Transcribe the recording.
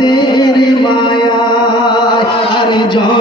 রাতের মায়া আর জন